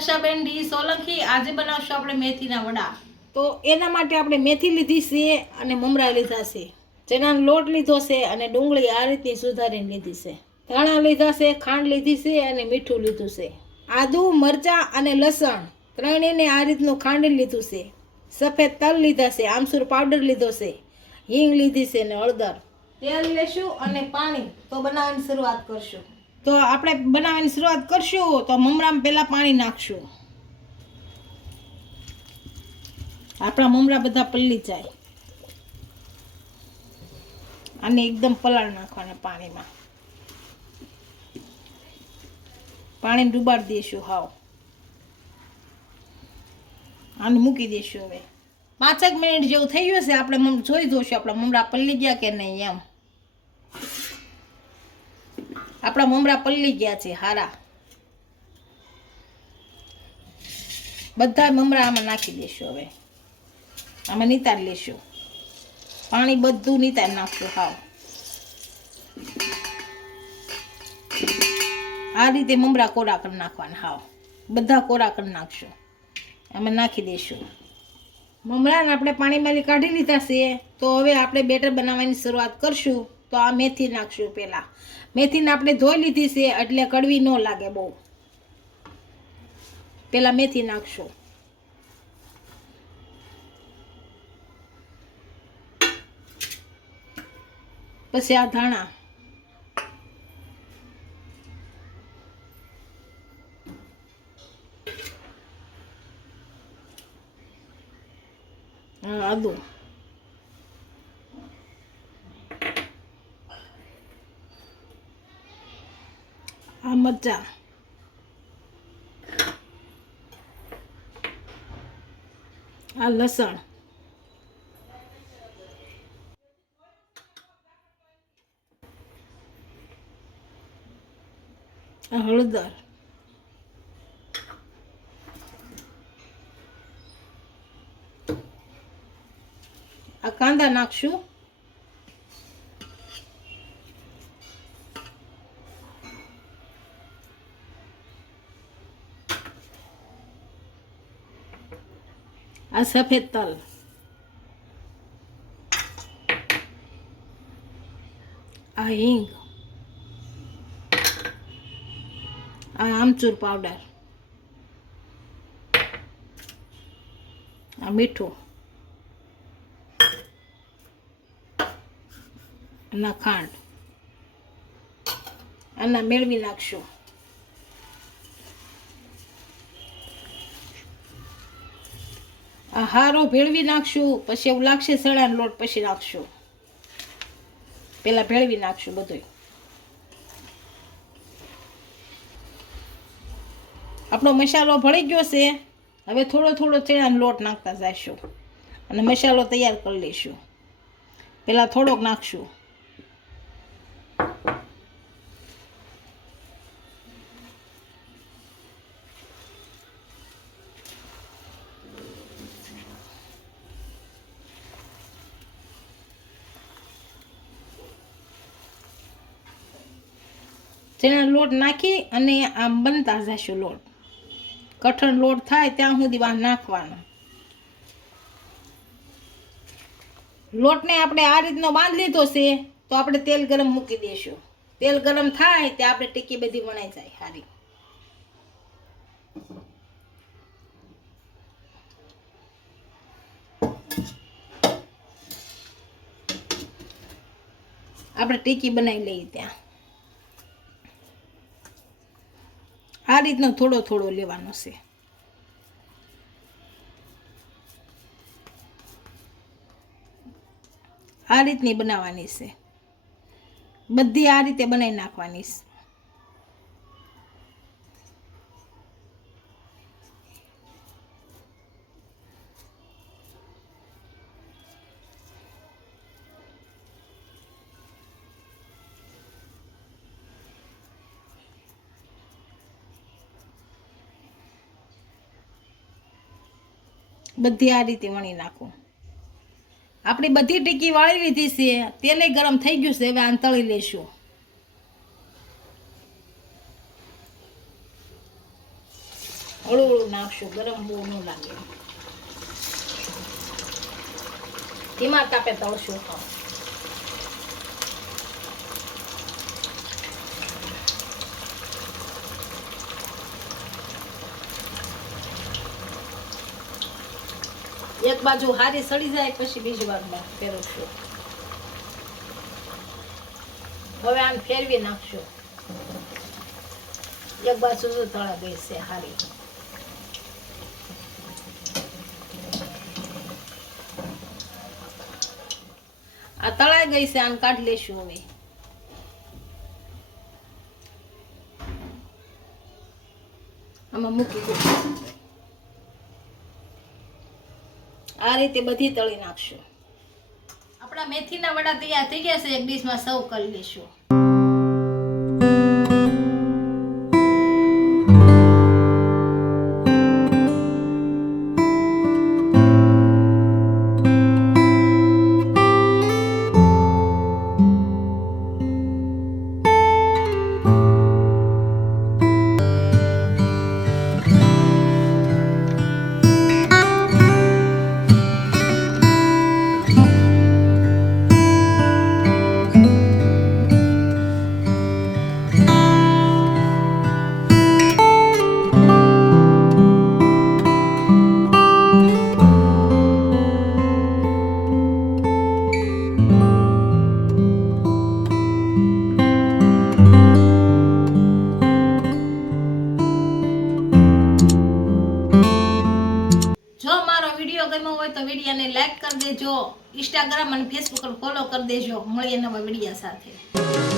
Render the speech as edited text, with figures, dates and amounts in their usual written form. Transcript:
દક્ષાબેન D Solanki. આજે બનાવશું આપણે મેથીના વડા। તો એના માટે આપણે મેથી લીધી છે અને મમરા લીધા છે, ચણાનો લોટ લીધો છે અને ડુંગળી આ રીતની સુધારીને લીધી છે, ધાણા લીધા છે, ખાંડ લીધી છે અને મીઠું લીધું છે, આદુ મરચાં અને લસણ ત્રણેયને આ રીતનું ખાંડી લીધું છે, સફેદ તલ લીધા છે, આમચૂર પાવડર લીધો છે, હિંગ લીધી છે અને હળદર, તેલ લેશું અને પાણી। તો બનાવવાની શરૂઆત કરશું। તો આપણે બનાવવાની શરૂઆત કરશું તો મમરામાં પહેલાં પાણી નાખશું। આપણા મમરા બધા પલળી જાય અને એકદમ પલાળ નાખવાના પાણીમાં, પાણી ડુબાડી દઈશું હાવ, આને મૂકી દઈશું। હવે 5 મિનિટ જેવું થઈ ગયું છે, આપણે જોઈ જોઈશું આપણા મમરા પલળી ગયા કે નહીં એમ। આપણા મમરા પલળી ગયા છે હારા, બધા મમરા આમાં નાખી દઈશું। હવે આમાં નિતાર લેશું, પાણી બધું નિતાર નાખશું હાવ, આ રીતે મમરા કોરા કરી નાખવાના હાવ, બધા કોરા કરી નાખશું। આમાં નાખી દઈશું મમરાને આપણે પાણીમાંથી કાઢી લીધા છે। તો હવે આપણે બેટર બનાવવાની શરૂઆત કરશું। તો આ મેથી નાખશું પહેલાં, મેથીને આપણે ધોઈ લીધી છે એટલે કડવી ન લાગે બહુ, પહેલાં મેથી નાખશું, પછી આ ધાણા, આદુ, આ મરચાં, આ લસણ, આ હળદર, આ કાંદા નાખશું, આ સફેદ તલ, આ હિંગ, આ આમચૂર પાવડર, આ મીઠું અને ખાંડ, આના મેળવી નાખશું। આ હારો ભેળવી નાખશું, પછી એવું લાગશે સડાનો લોટ પછી નાખશું, પહેલાં ભેળવી નાખશું બધું। આપણો મસાલો ભળી ગયો છે, હવે થોડો થોડો ચણાનો લોટ નાખતા જઈશું અને મસાલો તૈયાર કરી લઈશું। પહેલાં થોડોક નાખશું, ચણાનો લોટ નાખી અને આમ બનતા જઈશું લોટ, કઠણ લોટ થાય ત્યાં સુધી બહાર નાખવાનો। લોટને આપણે આ રીતનો બાંધી લીધો છે, તો આપણે તેલ ગરમ મૂકી દઈશું, તેલ ગરમ થાય ત્યાં આપણે ટીકી બધી વણાઈ જાય સારી। આપણે ટીકી બનાવી લઈએ ત્યાં, આ રીતનો થોડો થોડો લેવાનો છે, આ રીતની બનાવવાની છે, બધી આ રીતે બનાવી નાખવાની છે। બધી આ રીતે વણી નાખું। આપણી બધી ટીકી વાળી લીધી છે, તેલે ગરમ થઈ ગયું છે, હવે આને તળી લેશું। હળવું હળવું નાખશું, ગરમ બહુ ન લાગે. ધીમા તાપે તળશું. એક બાજુ હારી સડી જાય પછી બીજી બાજુ ફેરવશું. હવે આમ ફેરવી નાખશું. એક બાજુ તળા ગઈ છે હારી. આ તળાઈ ગઈ છે, આને કાઢી લેશું. હવે આમાં મૂકી દઈશું. આ રીતે બધી તળી નાખશું. આપણા મેથીના વડા તૈયાર થઈ ગયા છે. એક ડીશમાં સર્વ કરી લઈશું. વિડીયો ગમ્યો હોય તો વિડીયોને લાઈક કરી દેજો. ઇન્સ્ટાગ્રામ અને ફેસબુક પર ફોલો કરી દેજો. મળીએ નવા વિડીયો સાથે.